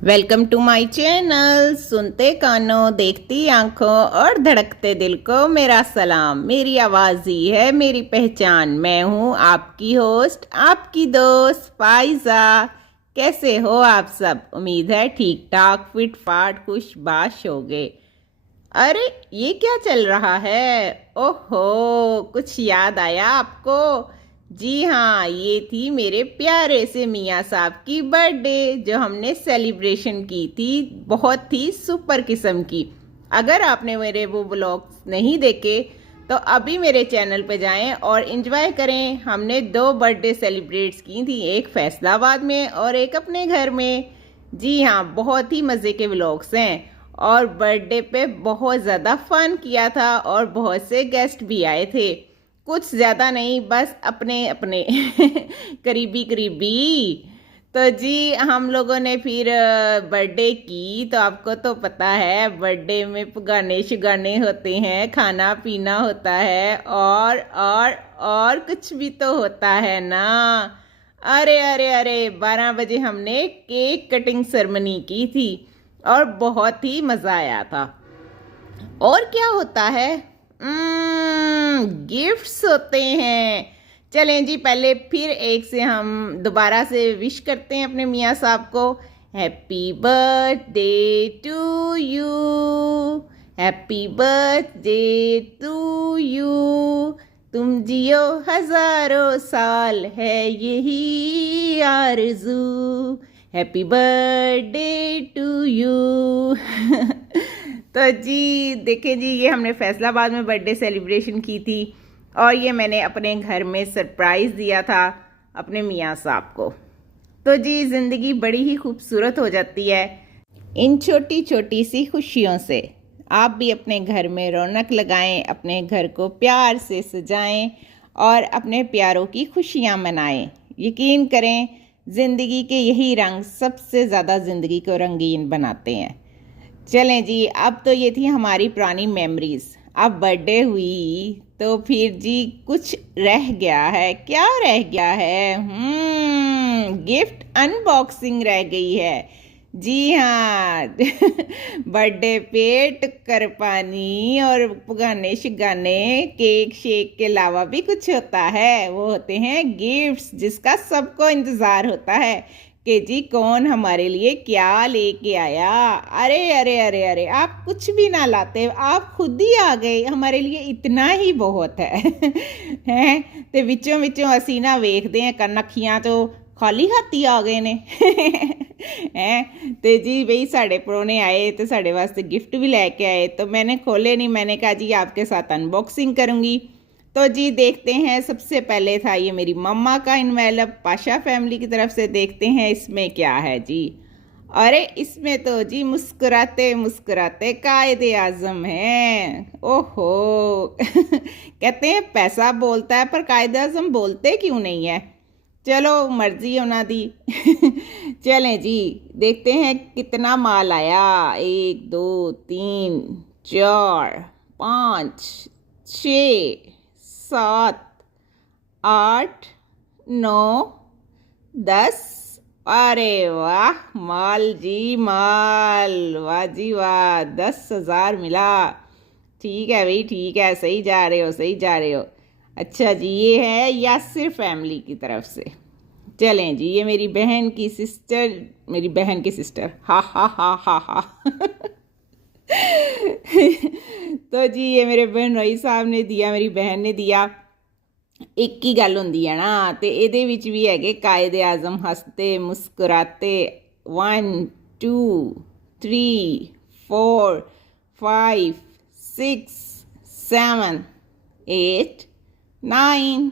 Welcome to my channel. सुनते कानों, देखती आंखों और धड़कते दिल को मेरा सलाम। मेरी आवाज़ ही है मेरी पहचान। मैं हूँ आपकी होस्ट, आपकी दोस्त फाइज़ा। कैसे हो आप सब? उम्मीद है ठीक ठाक, फिट फाट, खुश बाश हो गए। अरे ये क्या चल रहा है? ओहो, कुछ याद आया आपको? जी हाँ, ये थी मेरे प्यारे से मियाँ साहब की बर्थडे जो हमने सेलिब्रेशन की थी। बहुत ही सुपर किस्म की। अगर आपने मेरे वो ब्लॉग्स नहीं देखे तो अभी मेरे चैनल पे जाएं और इन्जॉय करें। हमने 2 बर्थडे सेलिब्रेट्स की थी, एक फैसलाबाद में और एक अपने घर में। जी हाँ, बहुत ही मज़े के व्लॉग्स हैं और बर्थडे पे बहुत ज़्यादा फन किया था और बहुत से गेस्ट भी आए थे। कुछ ज़्यादा नहीं, बस अपने अपने करीबी करीबी। तो जी हम लोगों ने फिर बर्थडे की। तो आपको तो पता है बर्थडे में गाने शुगाने होते हैं, खाना पीना होता है और कुछ भी तो होता है ना। अरे अरे अरे 12 बजे हमने केक कटिंग सेरेमनी की थी और बहुत ही मज़ा आया था। और क्या होता है? गिफ्ट्स होते हैं। चलें जी, पहले फिर एक से हम दोबारा से विश करते हैं अपने मियाँ साहब को। Happy birthday to you, happy birthday to you, तुम जियो हजारों साल, है यही आरज़ू, हैप्पी बर्थडे टू यू। तो जी देखें जी, ये हमने फैसलाबाद में बर्थडे सेलिब्रेशन की थी और ये मैंने अपने घर में सरप्राइज़ दिया था अपने मियाँ साहब को। तो जी ज़िंदगी बड़ी ही खूबसूरत हो जाती है इन छोटी छोटी सी खुशियों से। आप भी अपने घर में रौनक लगाएं, अपने घर को प्यार से सजाएं और अपने प्यारों की खुशियां मनाएं। यकीन करें, ज़िंदगी के यही रंग सबसे ज़्यादा ज़िंदगी को रंगीन बनाते हैं। चलें जी, अब तो ये थी हमारी पुरानी मेमोरीज। अब बर्थडे हुई तो फिर जी कुछ रह गया है। क्या रह गया है? गिफ्ट अनबॉक्सिंग रह गई है। जी हाँ। बर्थडे पे टक्कर पानी और गाने शिगाने, केक शेक के अलावा भी कुछ होता है। वो होते हैं गिफ्ट्स, जिसका सबको इंतज़ार होता है कि जी कौन हमारे लिए क्या लेके आया। अरे अरे अरे अरे, आप कुछ भी ना लाते, आप खुद ही आ गए, हमारे लिए इतना ही बहुत है। हैं ते विचों विचों असी ना वेखते हैं कनखियां तो खाली हाथी आ गए ने। हैं ते जी बई साढ़े परोने आए तो साढ़े वास्ते गिफ्ट भी लेके आए, तो मैंने खोले नहीं। मैंने कहा जी आपके साथ अनबॉक्सिंग करूँगी। तो जी देखते हैं, सबसे पहले था ये मेरी मम्मा का इनवेलप पाशा फैमिली की तरफ से। देखते हैं इसमें क्या है जी। अरे इसमें तो जी मुस्कुराते मुस्कुराते कायदे आज़म हैं। ओहो। कहते हैं पैसा बोलता है पर कायदे आज़म बोलते क्यों नहीं है? चलो मर्जी होना दी। चलें जी, देखते हैं कितना माल आया। 1 2 3 4 5 6 7 8 9 10। अरे वाह माल जी माल, वाह जी वाह, 10,000 मिला। ठीक है भाई, ठीक है, सही जा रहे हो, सही जा रहे हो। अच्छा जी, ये है यासिर फैमिली की तरफ से। चलें जी, ये मेरी बहन की सिस्टर, मेरी बहन की सिस्टर, हा हा हा हा हा। तो जी ये मेरे बहन भाई साहब ने दिया, मेरी बहन ने दिया। एक ही गल होंदी है ना, तो ये भी है कायदे आज़म हंसते मुस्कुराते। 1 2 3 4 5 6 7 8 9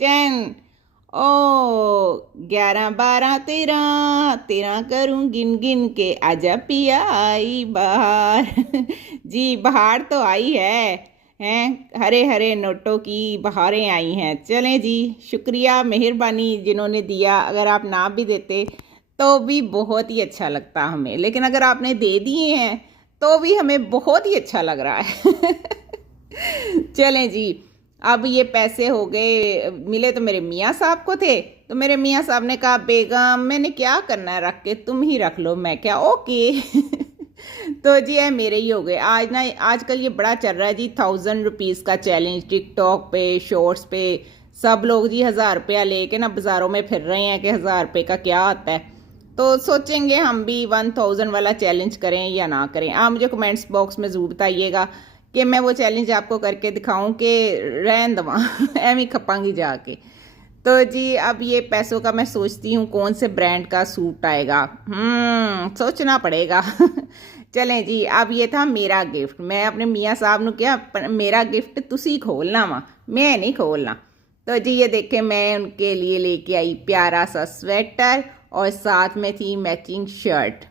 10। ओ 11 12 13 13 करूँ गिन गिन के, आजा पिया आई बाहर। जी बाहर तो आई है। हैं हरे हरे नोटों की बहारें आई हैं। चलें जी, शुक्रिया मेहरबानी जिन्होंने दिया। अगर आप ना भी देते तो भी बहुत ही अच्छा लगता हमें, लेकिन अगर आपने दे दिए हैं तो भी हमें बहुत ही अच्छा लग रहा है। चलें जी, अब ये पैसे हो गए, मिले तो मेरे मियाँ साहब को थे, तो मेरे मियाँ साहब ने कहा बेगम मैंने क्या करना है रख के, तुम ही रख लो। मैं क्या ओके तो जी है मेरे ही हो गए। आज ना आजकल ये बड़ा चल रहा है जी 1000 रुपीज़ का चैलेंज, टिकटॉक पे शॉर्ट्स पे सब लोग जी 1000 रुपया लेके ना बाज़ारों में फिर रहे हैं कि 1000 रुपये का क्या आता है। तो सोचेंगे हम भी 1000 वाला चैलेंज करें या ना करें। आप मुझे कमेंट्स बॉक्स में ज़रूर बताइएगा कि मैं वो चैलेंज आपको करके दिखाऊं कि रहन दवा एवं खपांगी जाके। तो जी अब ये पैसों का मैं सोचती हूँ कौन से ब्रांड का सूट आएगा, सोचना पड़ेगा चलें जी, अब ये था मेरा गिफ्ट। मैं अपने मियाँ साहब ने क्या मेरा गिफ्ट तुसी खोलना वा, मैं नहीं खोलना। तो जी ये देखे मैं उनके लिए लेके आई प्यारा सा स्वेटर और साथ में थी मैचिंग शर्ट।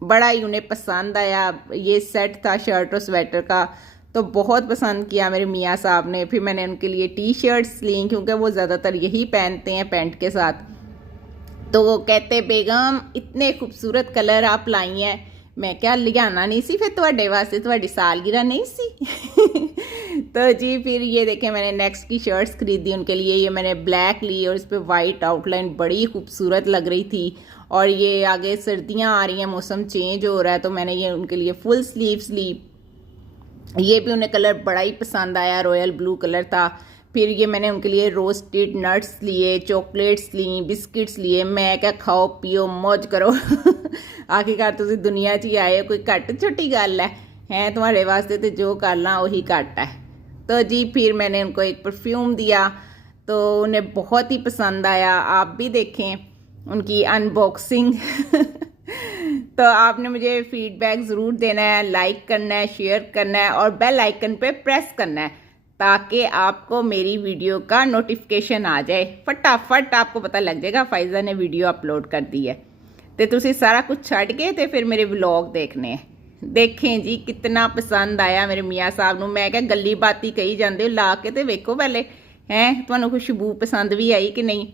बड़ा ही उन्हें पसंद आया, ये सेट था शर्ट और स्वेटर का, तो बहुत पसंद किया मेरे मियाँ साहब ने। फिर मैंने उनके लिए टी शर्ट्स ली क्योंकि वो ज़्यादातर यही पहनते हैं पैंट के साथ। तो वो कहते बेगम इतने खूबसूरत कलर आप लाई हैं। मैं क्या लियाना नहीं सी फिर तुहाडे वास्ते, तुहाडी सालगिरह नहीं सी तो जी फिर ये देखें मैंने नेक्स्ट की शर्ट्स खरीदी उनके लिए। ये मैंने ब्लैक ली और इस पर वाइट आउटलाइन बड़ी खूबसूरत लग रही थी। और ये आगे सर्दियाँ आ रही हैं, मौसम चेंज हो रहा है, तो मैंने ये उनके लिए फुल स्लीव्स ली। ये भी उन्हें कलर बड़ा ही पसंद आया, रॉयल ब्लू कलर था। फिर ये मैंने उनके लिए रोस्टेड नट्स लिए, चॉकलेट्स ली, बिस्किट्स लिए। मैं क्या खाओ पियो मौज करो आखिरकार तुम दुनिया 'ਚ ही आए हो, कोई घट छोटी गल है तुम्हारे वास्ते, तो जो करना वही घट है। तो जी फिर मैंने उनको एक परफ्यूम दिया तो उन्हें बहुत ही पसंद आया। आप भी देखें उनकी अनबॉक्सिंग तो आपने मुझे फीडबैक ज़रूर देना है, लाइक करना है, शेयर करना है और बेल आइकन पे प्रेस करना है ताकि आपको मेरी वीडियो का नोटिफिकेशन आ जाए। फटाफट आपको पता लग जाएगा फाइज़ा ने वीडियो अपलोड कर दी है। तो तुसी सारा कुछ छड़ के तो फिर मेरे व्लॉग देखने हैं। देखें जी कितना पसंद आया मेरे मियाँ साहब नूं। मैं क्या गल्ली बाती कही जाते हो, ला के तो वेखो पहले हैं तुहानूं खुशबू पसंद भी आई कि नहीं।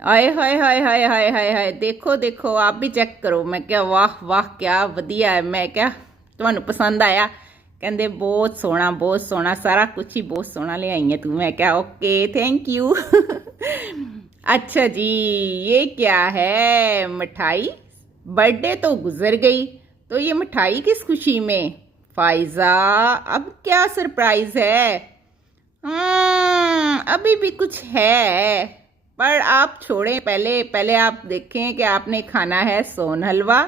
आए हाय हाय हाय हाय हाय हाय, देखो देखो आप भी चेक करो। मैं क्या वाह वाह क्या वधिया है। मैं क्या तुहानूं पसंद आया, कहते बहुत सोहना सारा कुछ ही बहुत सोहना ले आई है तू। मैं क्या ओके थैंक यू अच्छा जी ये क्या है, मिठाई। बर्थडे तो गुजर गई, तो ये मिठाई किस खुशी में। फाइज़ा अब क्या सरप्राइज है। अभी भी कुछ है पर आप छोड़ें, पहले आप देखें कि आपने खाना है सोन हलवा,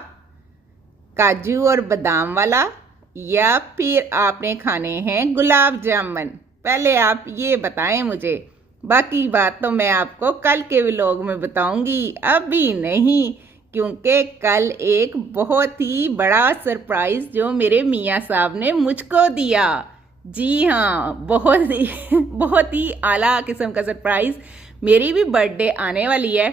काजू और बादाम वाला, या फिर आपने खाने हैं गुलाब जामुन। पहले आप ये बताएं मुझे, बाकी बात तो मैं आपको कल के व्लॉग में बताऊंगी, अभी नहीं, क्योंकि कल एक बहुत ही बड़ा सरप्राइज जो मेरे मियाँ साहब ने मुझको दिया। जी हाँ बहुत ही आला किस्म का सरप्राइज। मेरी भी बर्थडे आने वाली है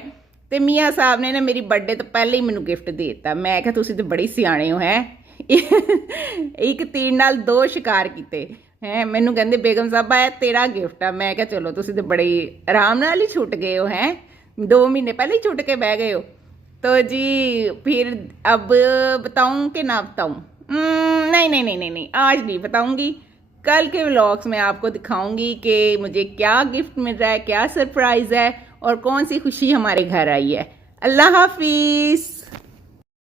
तो मियाँ साहब ने ना मेरी बर्थडे तो पहले ही मैनू गिफ्ट दे दिता। मैं क्या तुसी तो बड़ी सियाणे हो हैं एक तीर नाल दो शिकार किते हैं। मैनू कहंदे बेगम साहब आया तेरा गिफ्ट आ। मैं क्या चलो तुसी तो बड़ी आराम नाल ही छुट गए हो हैं, 2 महीने पहले ही छुट के बह गए हो। तो जी फिर अब बताऊं कि ना बताऊं। नहीं नहीं नहीं नहीं नहीं आज नहीं बताऊंगी, कल के व्लॉग्स में आपको दिखाऊंगी कि मुझे क्या गिफ्ट मिल रहा है, क्या सरप्राइज़ है और कौन सी खुशी हमारे घर आई है। अल्लाह हाफिज़।